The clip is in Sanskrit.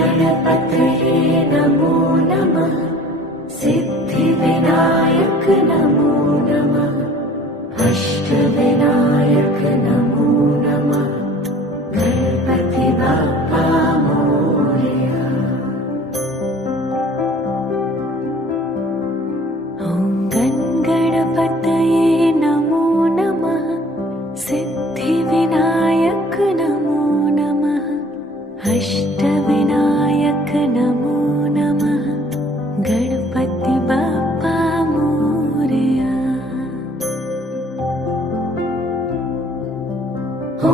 गणपतये नमो नमः। सिद्धिविनायक नमो नमः। अष्टविनायक नमो नमः। गणपति बाप्पा मोरया। ॐ गणपतये नमो नमः। सिद्धिविनायक नमो नमः। अष्टविनायक नमो नमः। गणपति बाप्पा मोरया। ॐ